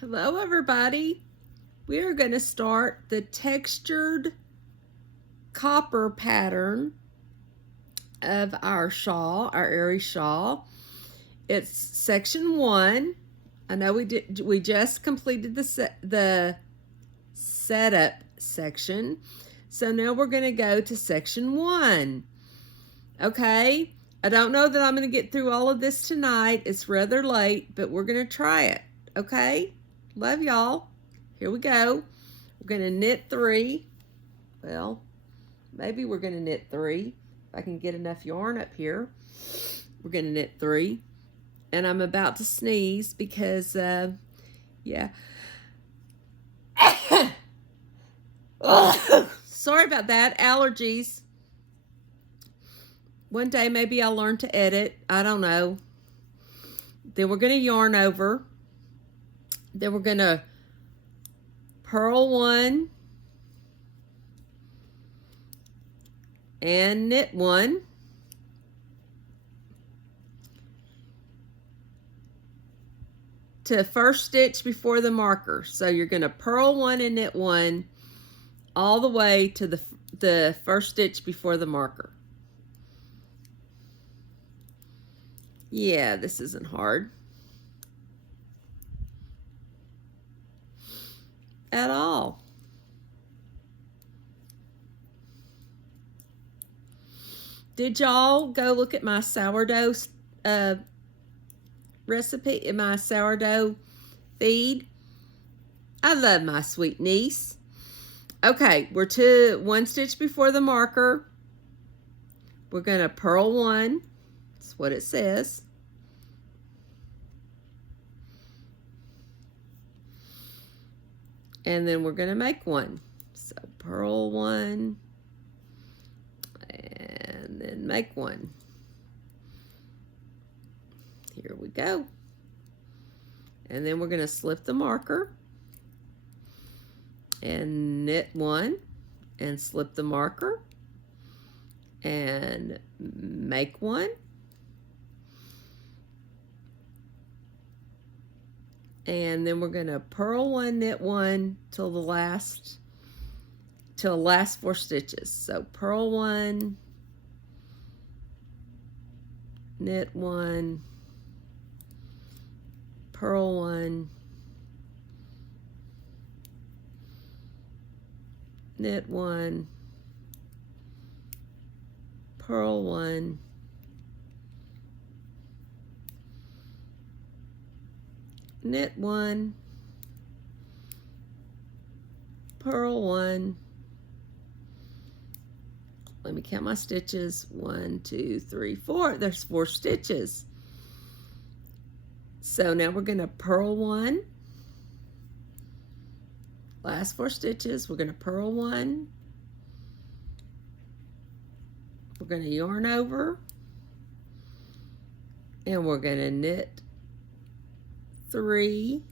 Hello everybody. We are going to start the textured copper pattern of our shawl, our airy shawl. It's section 1. I know we just completed the setup section. So now we're going to go to section 1. Okay? I don't know that I'm going to get through all of this tonight. It's rather late, but we're going to try it. Okay? Love y'all. Here we go. We're going to knit 3. Well, maybe we're going to knit 3. If I can get enough yarn up here. We're going to knit 3. And I'm about to sneeze because, yeah. Sorry about that. Allergies. One day maybe I'll learn to edit. I don't know. Then we're going to yarn over. Then we're going to purl 1 and knit 1. To first stitch before the marker. So you're going to purl 1 and knit 1 all the way to the first stitch before the marker. Yeah, this isn't hard at all. Did y'all go look at my sourdough recipe in my sourdough feed? I love my sweet niece. Okay, we're to 1 stitch before the marker. We're going to purl 1. That's what it says. And then we're going to make 1. So purl 1 and then make 1. Here we go. And then we're going to slip the marker and knit 1 and slip the marker and make 1. And then we're going to purl 1, knit 1 till the last 4 stitches. So purl 1, knit 1, purl 1, knit 1, purl 1, knit 1, purl 1. Let me count my stitches. 1, 2, 3, 4. There's 4 stitches. So now we're going to purl 1. Last 4 stitches, we're going to purl 1. We're going to yarn over. And we're going to knit 3.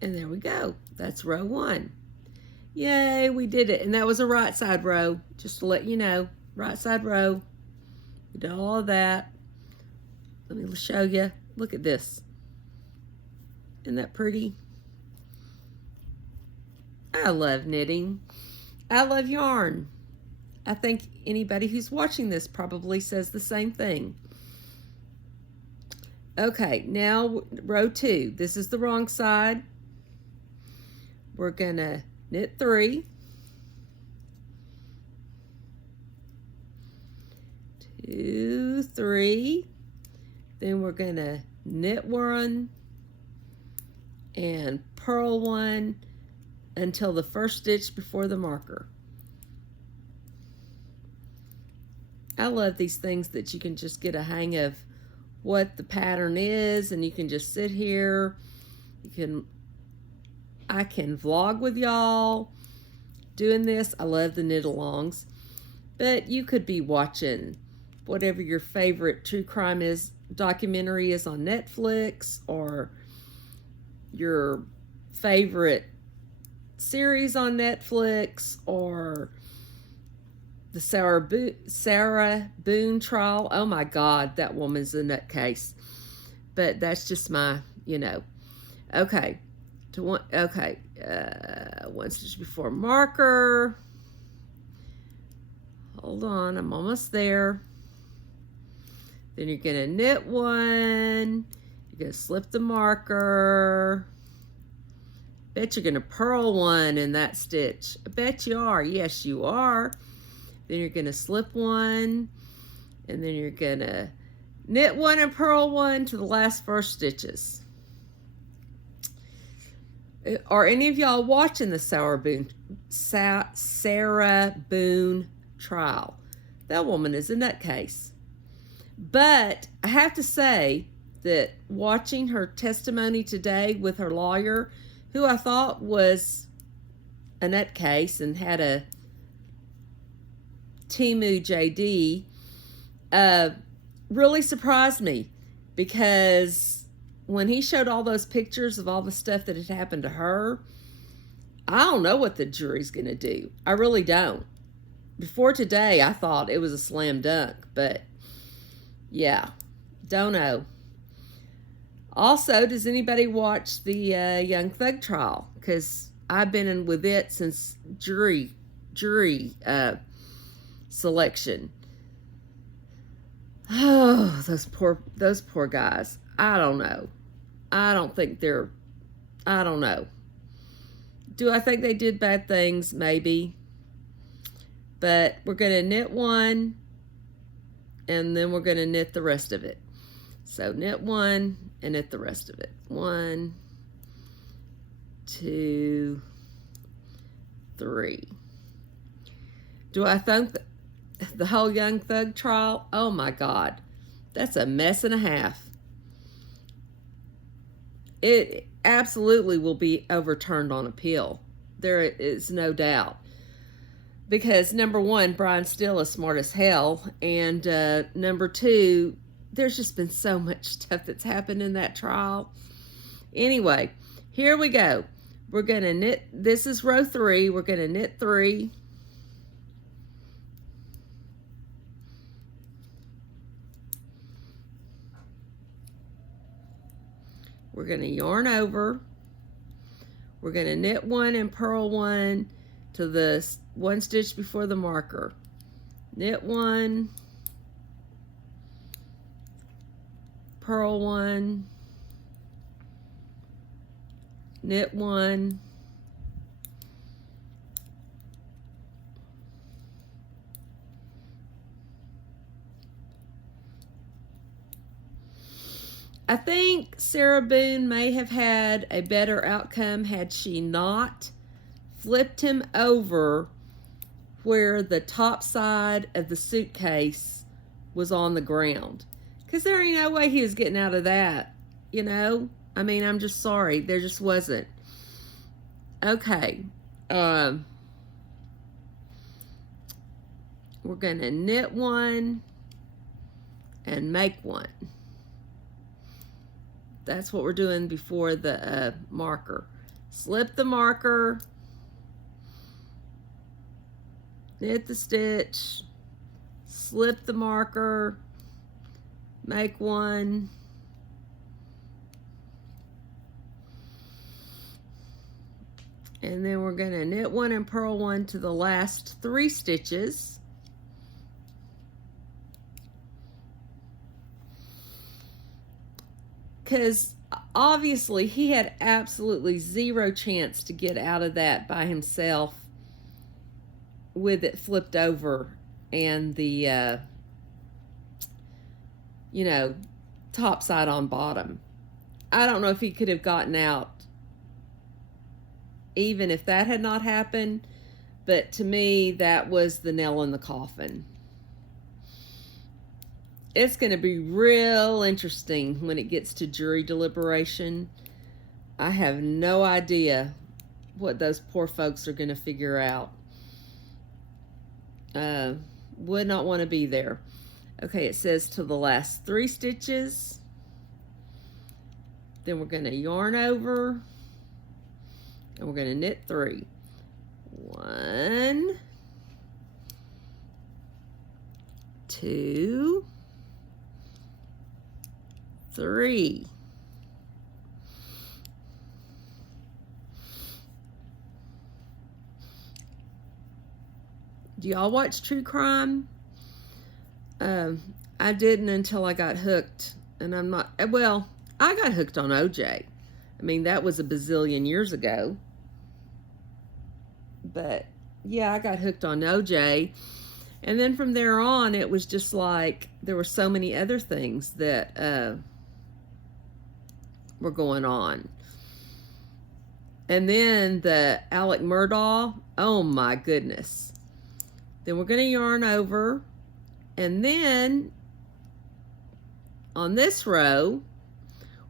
And there we go. That's row 1. Yay, we did it. And that was a right side row, just to let you know. Right side row. We did all of that. Let me show you. Look at this. Isn't that pretty? I love knitting. I love yarn. I think anybody who's watching this probably says the same thing. Okay, now row 2. This is the wrong side. We're going to knit 3. 2, 3. Then we're going to knit 1 and purl 1 until the first stitch before the marker. I love these things that you can just get a hang of what the pattern is, and you can just sit here. I can vlog with y'all doing this. I love the knit alongs, but you could be watching whatever your favorite true crime documentary is on Netflix, or your favorite series on Netflix, or the Sarah Boone trial. Oh my God, that woman's a nutcase. but that's just my, Okay, one stitch before marker. Hold on, I'm almost there. Then you're gonna knit one. You're gonna slip the marker. Bet you're gonna purl one in that stitch. I bet you are. Yes, you are. Then you're gonna slip one, and then you're gonna knit one and purl one to the last 4 stitches. Are any of y'all watching the Sarah Boone trial? That woman is a nutcase. But I have to say that watching her testimony today with her lawyer, who I thought was a nutcase and had a Temu JD, really surprised me, because when he showed all those pictures of all the stuff that had happened to her, I don't know what the jury's going to do. I really don't. Before today, I thought it was a slam dunk, but yeah, don't know. Also, does anybody watch the Young Thug trial? Because I've been in with it since jury selection. Oh, those poor guys. I don't know. I don't know. Do I think they did bad things? Maybe. But we're going to knit one, and then we're going to knit the rest of it. So knit one and knit the rest of it. 1, 2, 3. Do I think the whole Young Thug trial? Oh my God. That's a mess and a half. It absolutely will be overturned on appeal. There is no doubt. Because number one, Brian Steele is smart as hell. And number two, there's just been so much stuff that's happened in that trial. Anyway, here we go. We're going to knit. This is row 3. We're going to knit 3. We're going to yarn over. We're going to knit one and purl one to the 1 stitch before the marker. Knit one, purl one, knit one, I think Sarah Boone may have had a better outcome had she not flipped him over where the top side of the suitcase was on the ground. Because there ain't no way he was getting out of that, you know? I mean, I'm just sorry. There just wasn't. Okay. We're going to knit one and make one. That's what we're doing before the marker. Slip the marker, knit the stitch, slip the marker, make one, and then we're going to knit one and purl one to the last 3 stitches. Because obviously he had absolutely zero chance to get out of that by himself with it flipped over and the, top side on bottom. I don't know if he could have gotten out even if that had not happened, but to me, that was the nail in the coffin. It's going to be real interesting when it gets to jury deliberation. I have no idea what those poor folks are going to figure out. Would not want to be there. Okay, it says to the last 3 stitches. Then we're going to yarn over. And we're going to knit 3. 1, 2, 3. Do y'all watch true crime? I didn't until I got hooked, and I'm not, well, I got hooked on OJ. I mean, that was a bazillion years ago. But yeah, I got hooked on OJ. And then from there on, it was just like there were so many other things that were going on. And then the Alec Murdaugh, oh my goodness. Then we're going to yarn over. And then on this row,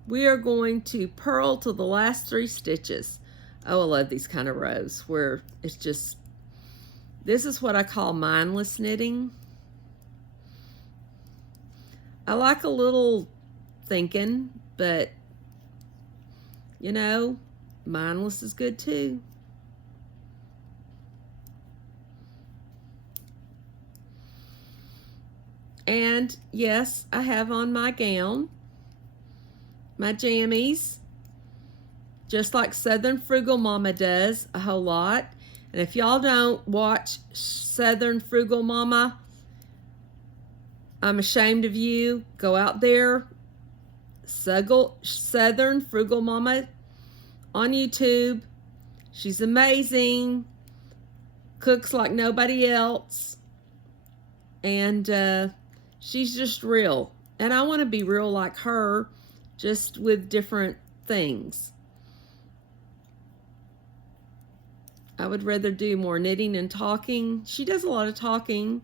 we are going to purl to the last 3 stitches. Oh, I love these kind of rows where it's just, this is what I call mindless knitting. I like a little thinking, but you know, mindless is good too. And yes, I have on my gown, my jammies, just like Southern Frugal Mama does a whole lot. And if y'all don't watch Southern Frugal Mama, I'm ashamed of you. Go out there, Southern Frugal Mama on YouTube. She's amazing, cooks like nobody else, and she's just real. And I want to be real like her, just with different things. I would rather do more knitting and talking. She does a lot of talking.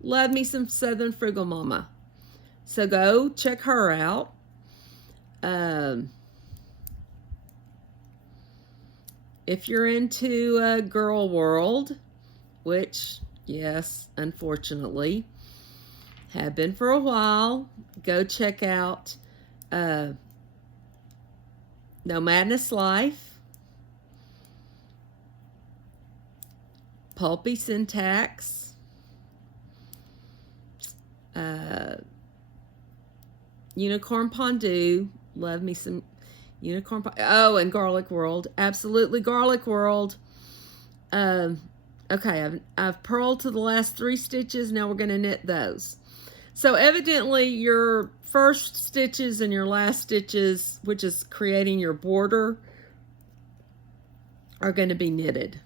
Love me some Southern Frugal Mama. So go check her out. If you're into Girl World, which, yes, unfortunately, have been for a while, go check out No Madness Life, Pulpy Syntax, Unicorn Pondu. Love me some Unicorn Pondu. Oh, and Garlic World. Absolutely Garlic World. Okay, I've purled to the last 3 stitches. Now we're going to knit those. So evidently your first stitches and your last stitches, which is creating your border, are going to be knitted.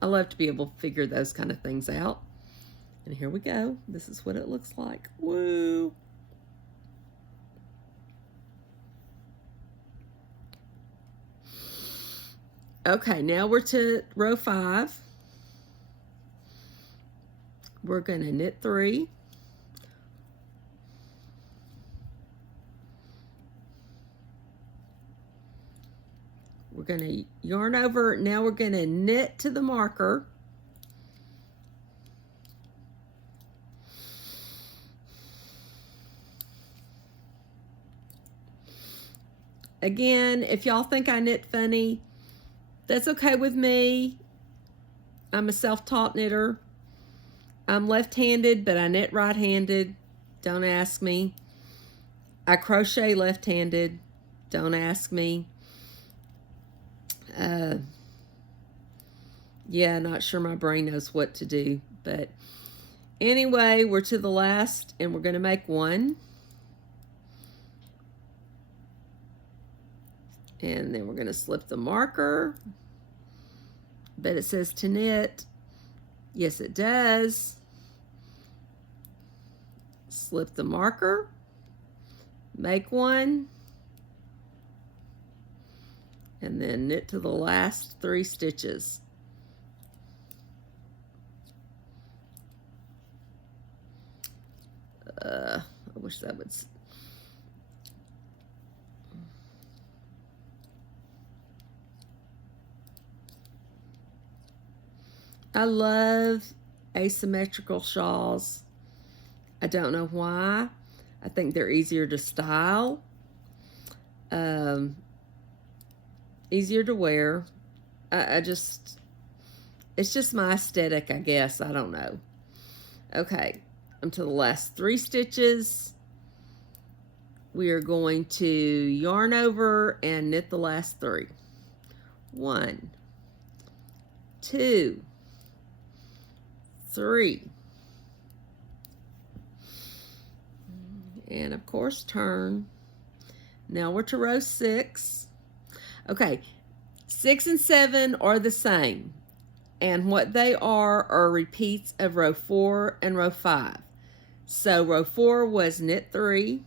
I love to be able to figure those kind of things out. And here we go. This is what it looks like. Woo! Okay, now we're to row 5. We're going to knit 3. We're going to yarn over. Now we're going to knit to the marker. Again, if y'all think I knit funny, that's okay with me. I'm a self-taught knitter. I'm left-handed, but I knit right-handed. Don't ask me. I crochet left-handed. Don't ask me. Yeah, not sure my brain knows what to do. But anyway, we're to the last, and we're going to make 1. And then we're going to slip the marker. But it says to knit. Yes, it does. Slip the marker. Make 1. And then knit to the last 3 stitches. I wish that would... I love asymmetrical shawls. I don't know why. I think they're easier to style. Easier to wear. It's just my aesthetic, I guess. I don't know. Okay, I'm to the last 3 stitches. we are going to yarn over and knit the last 3. 1, 2, 3. And of course turn. Now we're to row 6. Okay, 6 and 7 are the same, and what they are repeats of row 4 and row 5. So row 4 was knit 3,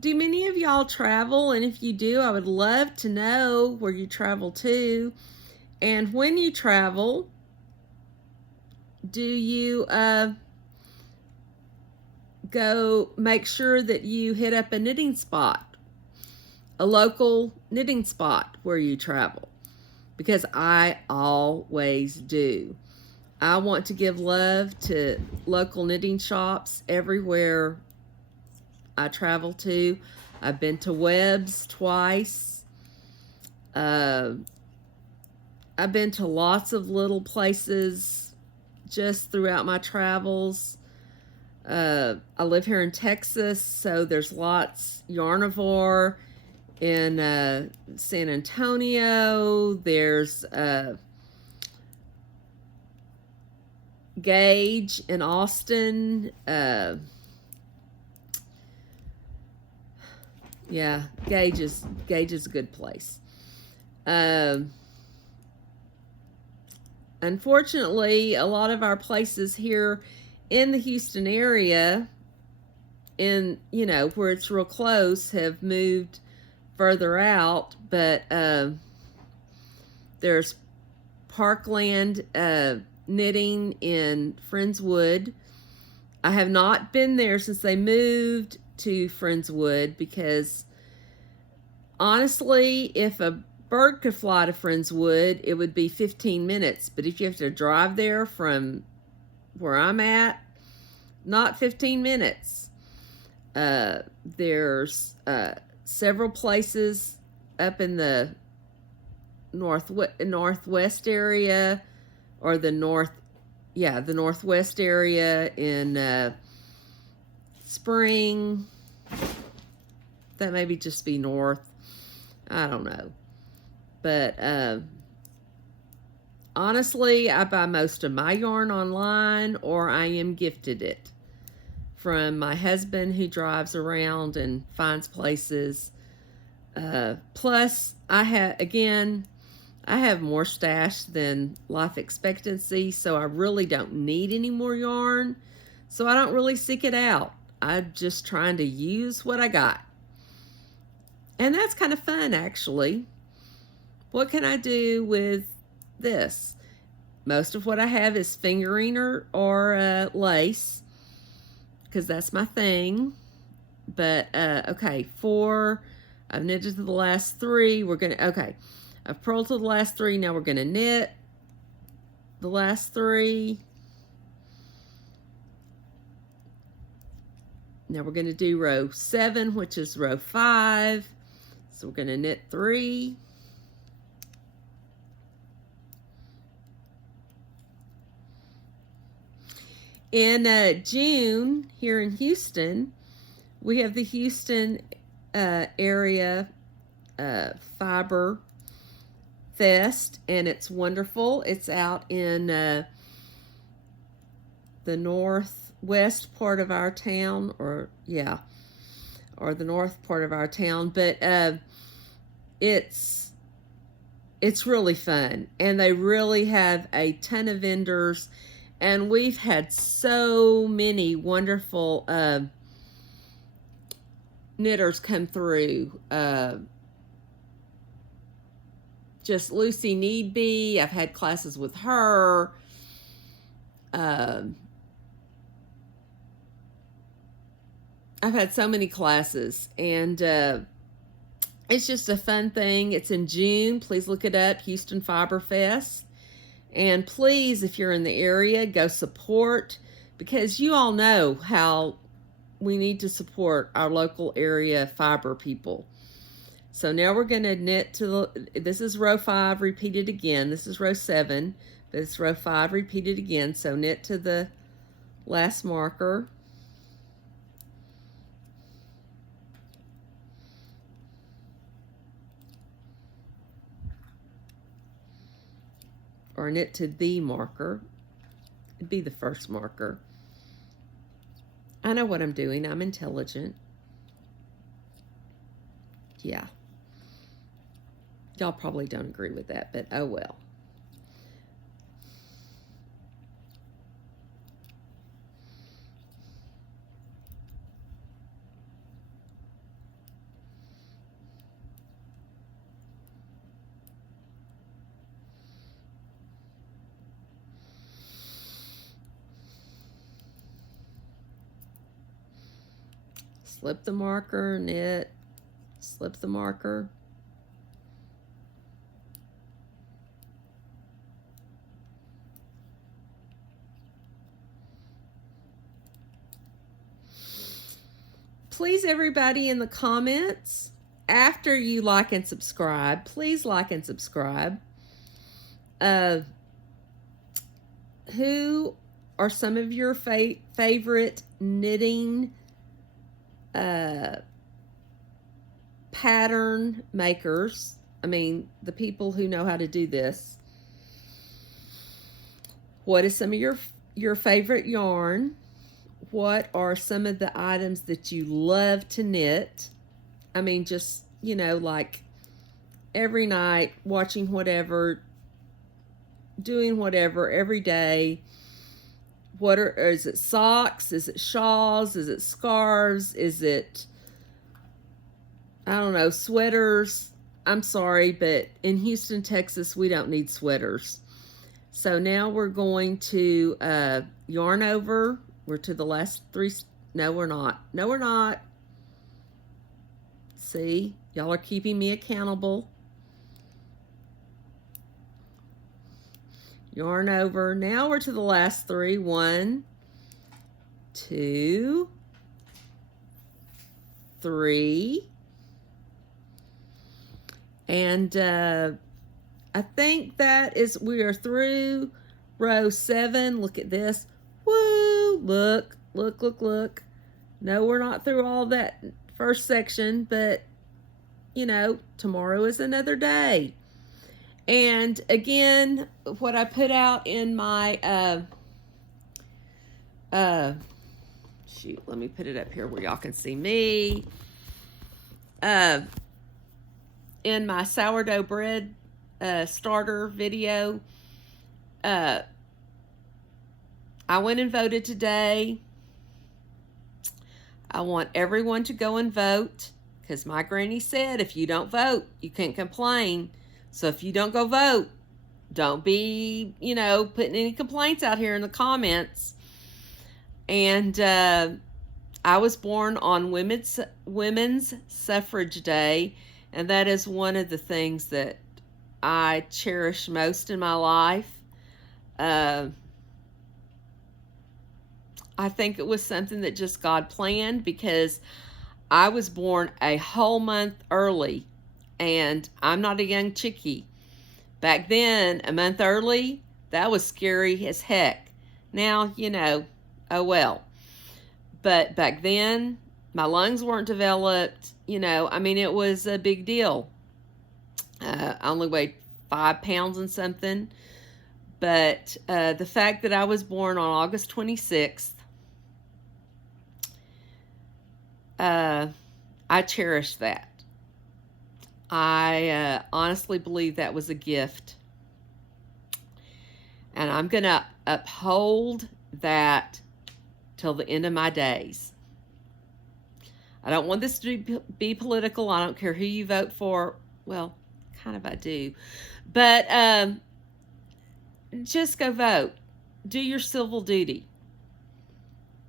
do many of y'all travel? And if you do, I would love to know where you travel to. And when you travel, do you go make sure that you hit up a knitting spot, a local knitting spot where you travel? Because I always do. I want to give love to local knitting shops everywhere I travel to. I've been to Webb's twice. I've been to lots of little places just throughout my travels. I live here in Texas, so there's lots. Yarnivore in San Antonio. There's Gauge in Austin. Yeah, Gauge is a good place. Unfortunately, a lot of our places here in the Houston area, in where it's real close, have moved further out. But there's Parkland Knitting in Friendswood. I have not been there since they moved to Friendswood, because honestly, if a bird could fly to Friendswood, it would be 15 minutes. But if you have to drive there from where I'm at, not 15 minutes. There's several places up in the northwest area, or the northwest area in Spring. That maybe just be north. I don't know. But honestly, I buy most of my yarn online, or I am gifted it from my husband, who drives around and finds places. Plus, I have more stash than life expectancy, so I really don't need any more yarn. So I don't really seek it out. I'm just trying to use what I got. And that's kind of fun, actually. What can I do with this? Most of what I have is fingering or lace, because that's my thing. But, okay, 4, I've knitted to the last 3. I've purled to the last 3. Now we're going to knit the last 3. Now we're going to do row 7, which is row 5. So we're going to knit 3. In June, here in Houston, we have the Houston area Fiber Fest, and it's wonderful. It's out in the northwest part of our town, or the north part of our town, but it's really fun, and they really have a ton of vendors, and we've had so many wonderful knitters come through. Just Lucy Needby, I've had classes with her. I've had so many classes, and it's just a fun thing. It's in June. Please look it up, Houston Fiber Fest. And please, if you're in the area, go support, because you all know how we need to support our local area fiber people. So now we're going to knit to the, this is row 5 repeated again. This is row 7, but it's row 5 repeated again. So knit to the last marker. Or knit to the marker. It'd be the first marker. I know what I'm doing. I'm intelligent. Yeah. Y'all probably don't agree with that, but oh well. Slip the marker, knit, slip the marker. Please, everybody in the comments, after you like and subscribe, please like and subscribe. Who are some of your favorite knitting pattern makers? I mean, the people who know how to do this. What is some of your favorite yarn? What are some of the items that you love to knit? I mean, just, you know, like every night, watching whatever, doing whatever every day. What are, is it socks? Is it shawls? Is it scarves? Is it, I don't know, sweaters? I'm sorry, but in Houston, Texas, we don't need sweaters. So now we're going to yarn over. We're to the last 3. No, we're not. No, we're not. See, y'all are keeping me accountable. Yarn over. Now we're to the last 3. 1, 2, 3. And I think that is, we are through row 7. Look at this. Woo! Look, look, look, look. No, we're not through all that first section, but, you know, tomorrow is another day. And again, what I put out in my, shoot, let me put it up here where y'all can see me. In my sourdough bread starter video, I went and voted today. I want everyone to go and vote, because my granny said if you don't vote, you can't complain. So if you don't go vote, don't be, you know, putting any complaints out here in the comments. And I was born on Women's Suffrage Day, and that is one of the things that I cherish most in my life. I think it was something that just God planned, because I was born a whole month early, and I'm not a young chickie. Back then, a month early, that was scary as heck. Now, you know, oh well. But back then, my lungs weren't developed. You know, I mean, it was a big deal. I only weighed 5 pounds and something. But the fact that I was born on August 26th, I cherish that. I honestly believe that was a gift. And I'm going to uphold that till the end of my days. I don't want this to be political. I don't care who you vote for. Well, kind of I do. But just go vote. Do your civil duty.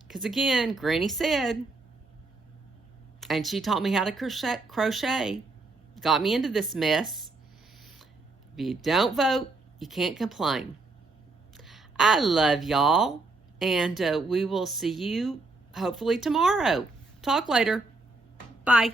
Because again, Granny said, and she taught me how to crochet. Got me into this mess. If you don't vote, you can't complain. I love y'all, and we will see you hopefully tomorrow. Talk later. Bye.